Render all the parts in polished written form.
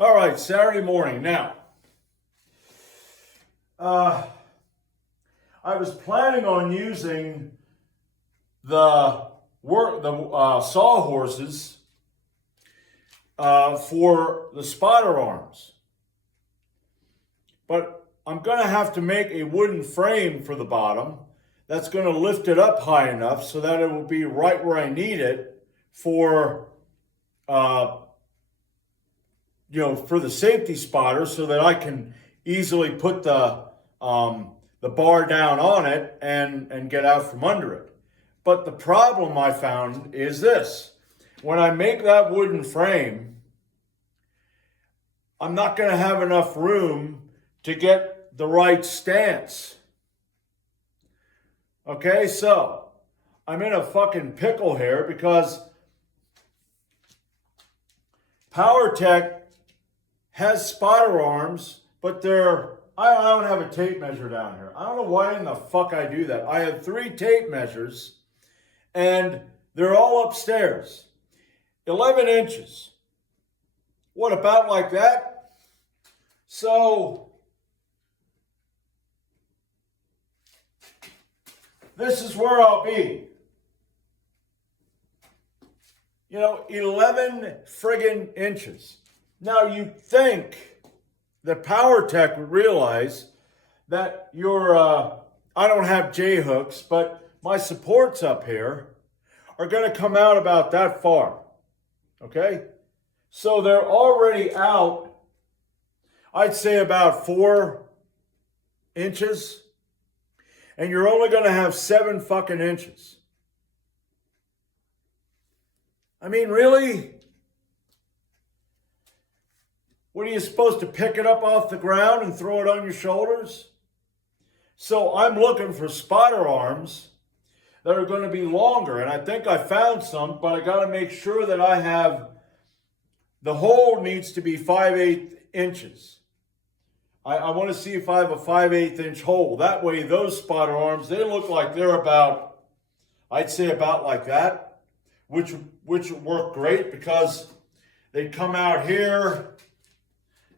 All right, Saturday morning. Now, I was planning on using the sawhorses for the spotter arms, but I'm going to have to make a wooden frame for the bottom that's going to lift it up high enough so that it will be right where I need it for for the safety spotter, so that I can easily put the bar down on it and get out from under it. But the problem I found is this: when I make that wooden frame, I'm not going to have enough room to get the right stance. Okay, so I'm in a fucking pickle here because PowerTech has spotter arms, but I don't have a tape measure down here. I don't know why in the fuck I do that. I have 3 tape measures, and they're all upstairs. 11 inches. What, about like that? So, this is where I'll be. 11 friggin' inches. Now, you'd think that PowerTech would realize that I don't have J-hooks, but my supports up here are going to come out about that far. Okay? So they're already out, I'd say about 4 inches. And you're only going to have 7 fucking inches. I mean, really? What, are you supposed to pick it up off the ground and throw it on your shoulders? So I'm looking for spotter arms that are going to be longer. And I think I found some, but I got to make sure that I have, the hole needs to be 5/8 inches. I want to see if I have a 5/8 inch hole. That way those spotter arms, they look like they're about, I'd say about like that, which would work great because they'd come out here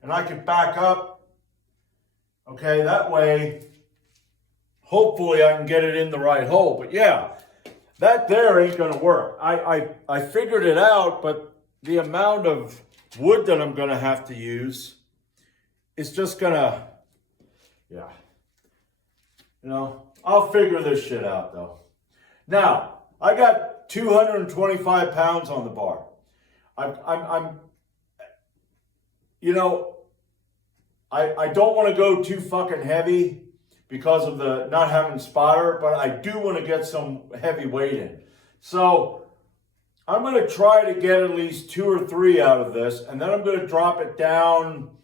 and I could back up. Okay, that way, hopefully I can get it in the right hole. But yeah, that there ain't gonna work. I figured it out, but the amount of wood that I'm gonna have to use is just gonna, I'll figure this shit out though. Now, I got 225 pounds on the bar. I don't want to go too fucking heavy because of the not having spotter, but I do want to get some heavy weight in. So I'm going to try to get at least 2 or 3 out of this, and then I'm going to drop it down,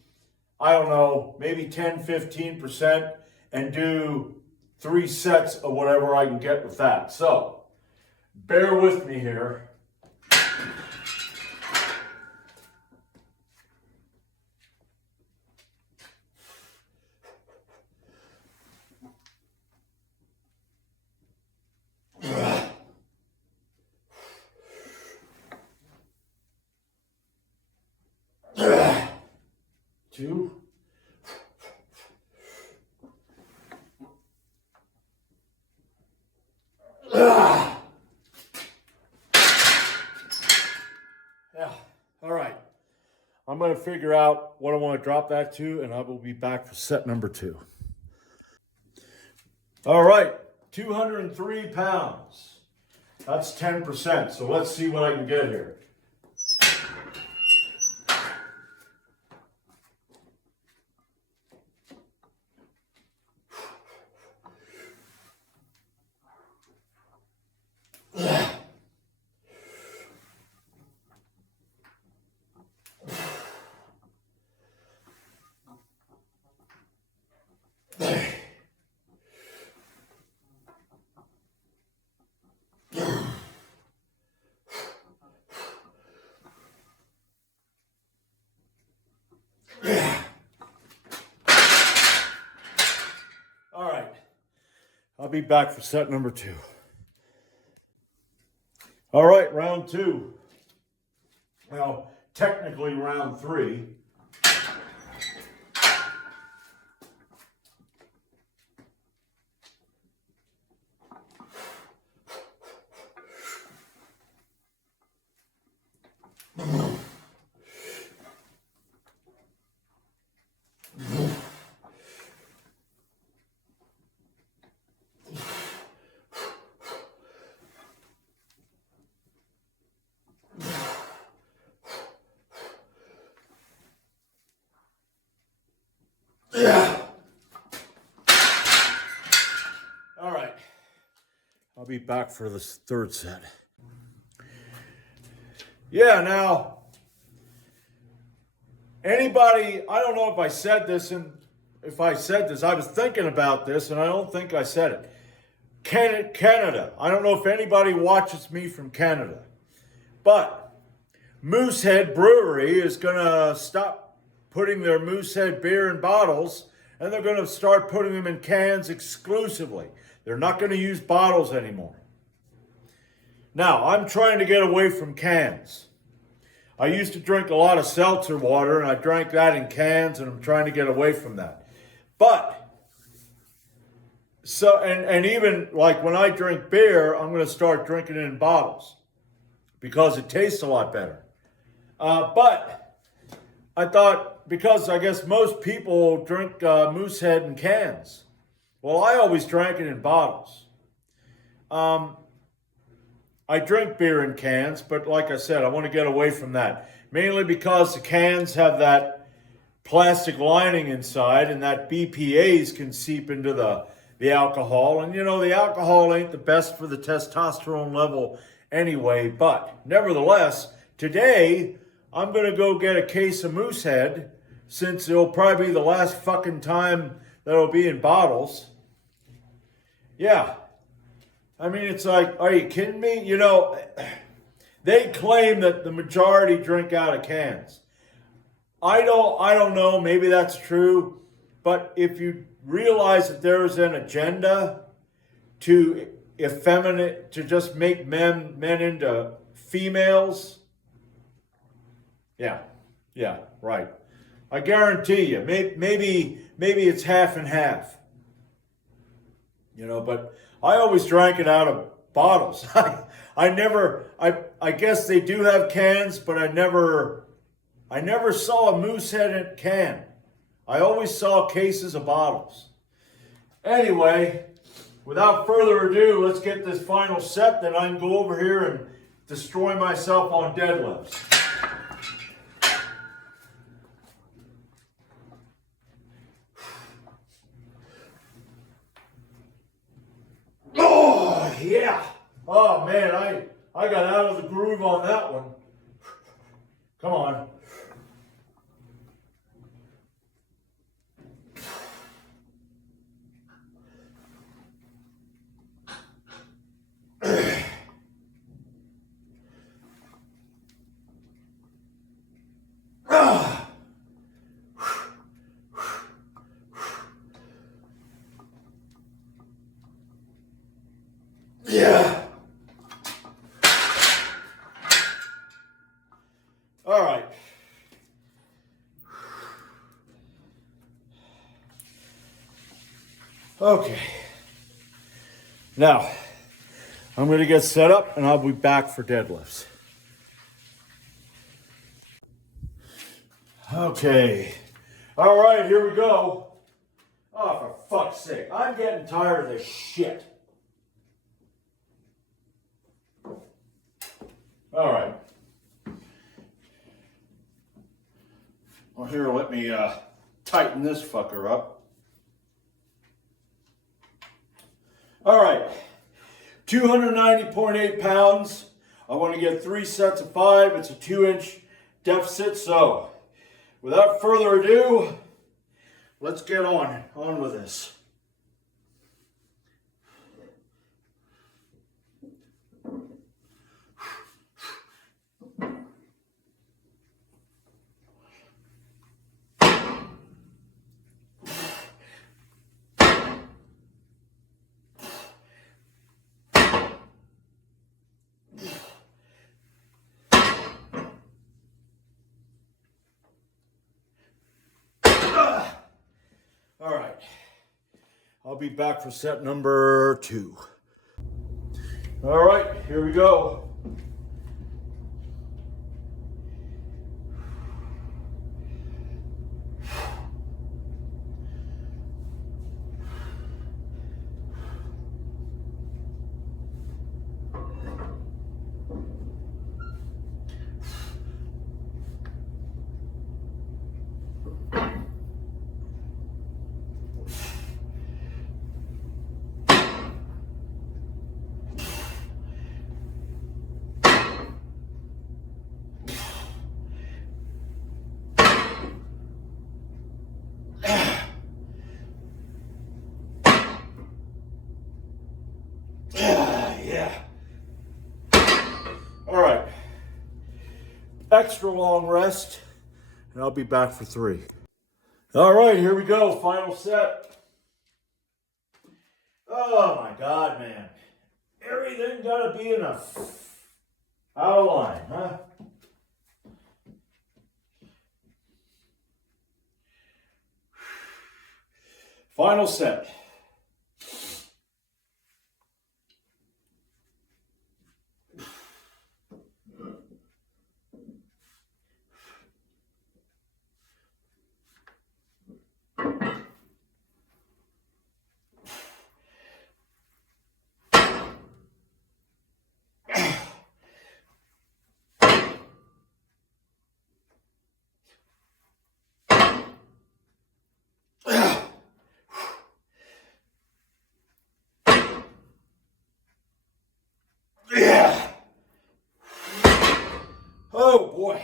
I don't know, maybe 10, 15%, and do 3 sets of whatever I can get with that. So bear with me here. Two. Yeah. All right. I'm going to figure out what I want to drop that to, and I will be back for set number 2. All right. 203 pounds. That's 10%. So let's see what I can get here. All right, I'll be back for set number 2. All right, round 2. Well, technically round 3. I'll be back for this third set. Yeah, now, anybody, I don't know if I said this, I was thinking about this, and I don't think I said it. Canada. I don't know if anybody watches me from Canada, but Moosehead Brewery is going to stop putting their Moosehead beer in bottles, and they're going to start putting them in cans exclusively. They're not going to use bottles anymore. Now, I'm trying to get away from cans. I used to drink a lot of seltzer water, and I drank that in cans, and I'm trying to get away from that. But, so, and even like when I drink beer, I'm going to start drinking it in bottles because it tastes a lot better. But I thought, because I guess most people drink Moosehead in cans. Well, I always drank it in bottles. I drink beer in cans, but like I said, I want to get away from that. Mainly because the cans have that plastic lining inside, and that BPAs can seep into the alcohol. And you know, the alcohol ain't the best for the testosterone level anyway. But nevertheless, today I'm going to go get a case of Moosehead, since it'll probably be the last fucking time that it'll be in bottles. Yeah. I mean, it's like, are you kidding me? You know, they claim that the majority drink out of cans. I don't know, maybe that's true, but if you realize that there is an agenda to effeminate, to just make men into females, yeah, right. I guarantee you, maybe it's half and half. You know, but I always drank it out of bottles. I guess they do have cans, but I never saw a Moosehead in a can. I always saw cases of bottles. Anyway, without further ado, let's get this final set, then I can go over here and destroy myself on deadlifts. Yeah. Oh man, I got out of the groove on that one. Come on. Yeah. All right. Okay. Now, I'm going to get set up and I'll be back for deadlifts. Okay. All right, here we go. Oh, for fuck's sake. I'm getting tired of this shit. All right. Well, here, let me tighten this fucker up. All right. 290.8 pounds. I want to get 3 sets of 5. It's a 2-inch deficit. So, without further ado, let's get on with this. All right, I'll be back for set number 2. All right, here we go. Yeah. All right. Extra long rest, and I'll be back for 3. All right, here we go. Final set. Oh my God, man. Everything gotta be in a out of line, huh? Final set. Yeah. Oh boy.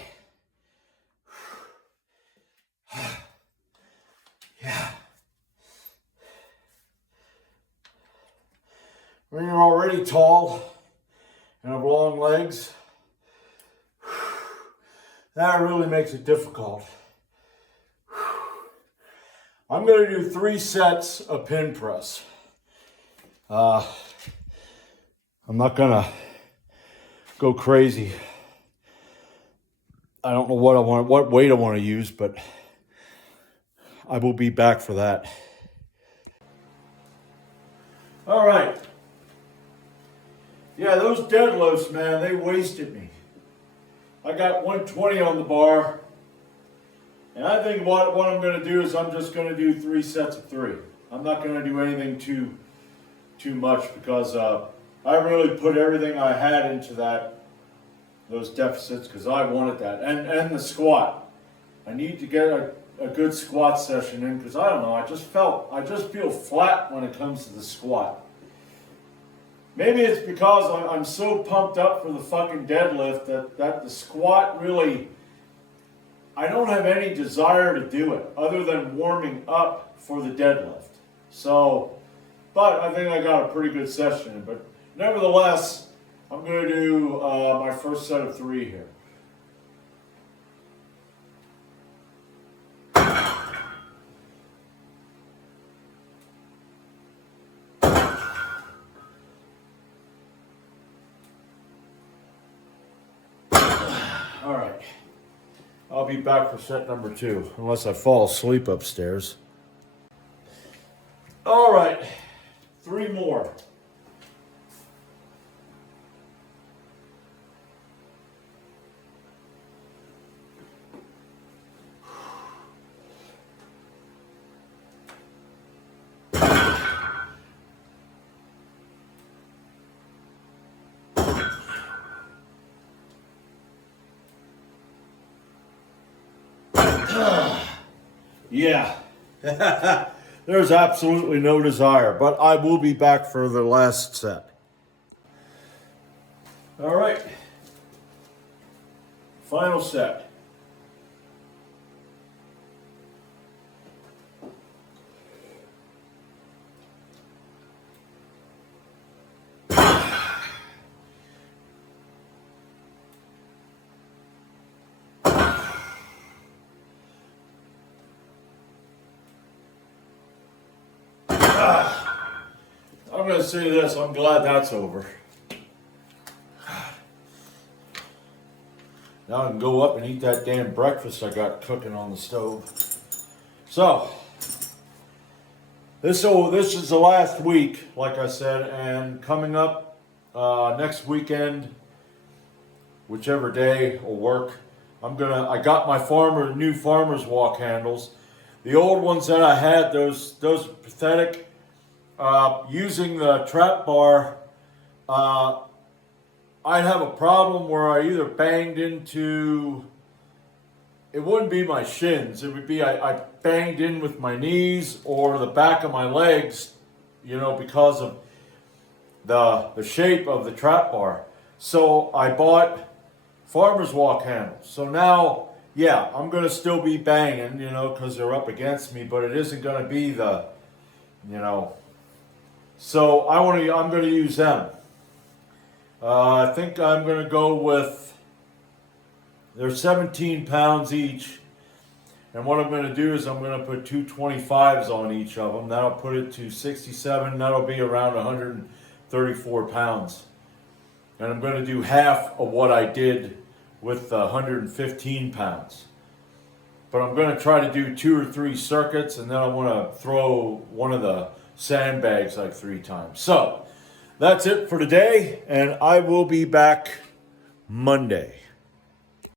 Yeah. When you're already tall and have long legs, that really makes it difficult. I'm going to do 3 sets of pin press. I'm not going to go crazy. I don't know what weight I want to use, but I will be back for that. All right. Yeah, those deadlifts, man, they wasted me. I got 120 on the bar. And I think what I'm going to do is I'm just going to do 3 sets of 3. I'm not going to do anything too much because I really put everything I had into those deficits because I wanted that. And the squat. I need to get a good squat session in because I don't know, I just feel flat when it comes to the squat. Maybe it's because I'm so pumped up for the fucking deadlift that the squat really, I don't have any desire to do it other than warming up for the deadlift. So, but I think I got a pretty good session. But nevertheless, I'm going to do my first set of 3 here. All right. I'll be back for set number 2, unless I fall asleep upstairs. All right. 3 more. Yeah. There's absolutely no desire, but I will be back for the last set. All right. Final set. I'm going to say this, I'm glad that's over. Now I can go up and eat that damn breakfast I got cooking on the stove. So, this is the last week, like I said, and coming up next weekend, whichever day will work, I got my new farmer's walk handles. The old ones that I had, those are pathetic. Using the trap bar, I'd have a problem where I either banged into, it wouldn't be my shins, it would be I banged in with my knees or the back of my legs, because of the shape of the trap bar. So I bought farmer's walk handles. So now, yeah, I'm going to still be banging, because they're up against me, but it isn't going to be the, so I'm going to use them. I think I'm going to go with, they're 17 pounds each. And what I'm going to do is I'm going to put 225s on each of them. That'll put it to 67. That'll be around 134 pounds. And I'm going to do half of what I did with 115 pounds. But I'm going to try to do 2 or 3 circuits, and then I want to throw one of the sandbags like 3 times. So that's it for today, and I will be back Monday.